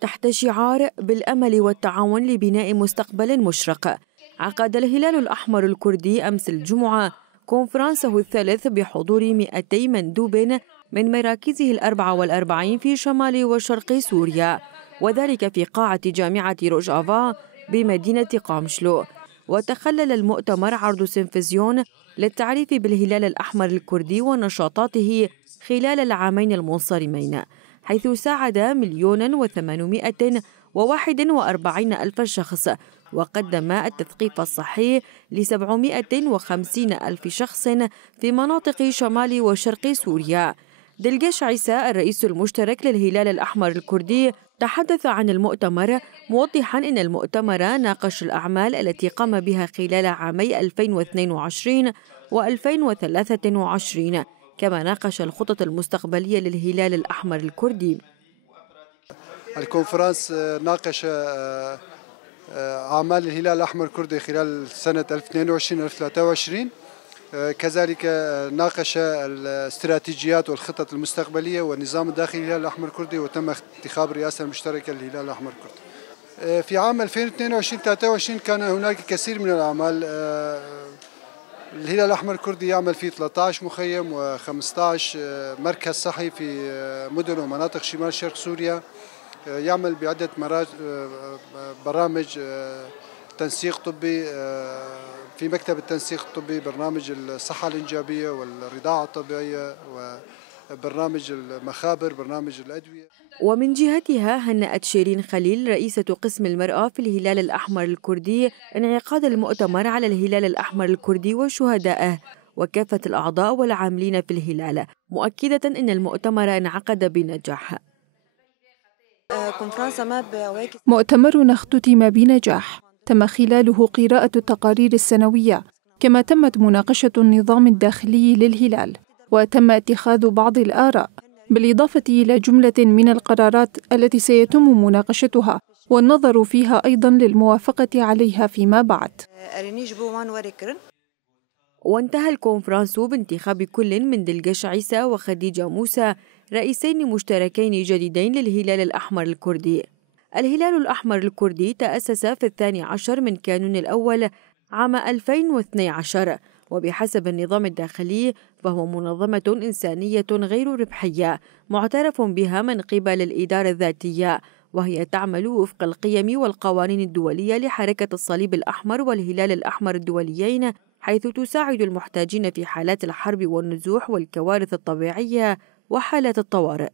تحت شعار بالأمل والتعاون لبناء مستقبل مشرق، عقد الهلال الأحمر الكردي أمس الجمعة كونفرنسه الثالث بحضور 200 مندوب من مراكزه 44 في شمال وشرق سوريا، وذلك في قاعة جامعة روجافا بمدينة قامشلو. وتخلل المؤتمر عرض سيمفزيون للتعريف بالهلال الأحمر الكردي ونشاطاته خلال العامين المنصرمين، حيث ساعد 1,841,000 شخص، وقدم التثقيف الصحي ل750,000 شخص في مناطق شمال وشرق سوريا. دلقش عيسى الرئيس المشترك للهلال الأحمر الكردي تحدث عن المؤتمر، موضحا أن المؤتمر ناقش الأعمال التي قام بها خلال عامي 2022 و2023، كما ناقش الخطط المستقبلية للهلال الأحمر الكردي. الكونفرنس ناقش أعمال الهلال الأحمر الكردي خلال سنة 2022-2023، كذلك ناقش الاستراتيجيات والخطط المستقبلية والنظام الداخلي للهلال الأحمر الكردي، وتم اتخاذ الرئاسة المشتركة للهلال الأحمر الكردي. في عام 2022-2023 كان هناك كثير من الأعمال. الهلال الأحمر الكردي يعمل في 13 مخيم و15 مركز صحي في مدن ومناطق شمال شرق سوريا، يعمل بعدة برامج تنسيق طبي، في مكتب التنسيق الطبي برنامج الصحة الإنجابية والرضاعة الطبيعية، وبرنامج المخابر، برنامج الأدوية. ومن جهتها هنأت شيرين خليل رئيسة قسم المرأة في الهلال الأحمر الكردي انعقاد المؤتمر على الهلال الأحمر الكردي وشهدائه وكافة الأعضاء والعاملين في الهلال، مؤكدة أن المؤتمر انعقد بنجاح. مؤتمرنا اختتم بنجاح، تم خلاله قراءة التقارير السنوية، كما تمت مناقشة النظام الداخلي للهلال، وتم اتخاذ بعض الآراء، بالإضافة إلى جملة من القرارات التي سيتم مناقشتها والنظر فيها أيضا للموافقة عليها فيما بعد. وانتهى الكونفرنس بانتخاب كل من دلقش عيسى وخديجة موسى رئيسين مشتركين جديدين للهلال الأحمر الكردي. الهلال الأحمر الكردي تأسس في 12 من كانون الأول عام 2012، وبحسب النظام الداخلي فهو منظمة إنسانية غير ربحية معترف بها من قبل الإدارة الذاتية، وهي تعمل وفق القيم والقوانين الدولية لحركة الصليب الأحمر والهلال الأحمر الدوليين، حيث تساعد المحتاجين في حالات الحرب والنزوح والكوارث الطبيعية وحالات الطوارئ.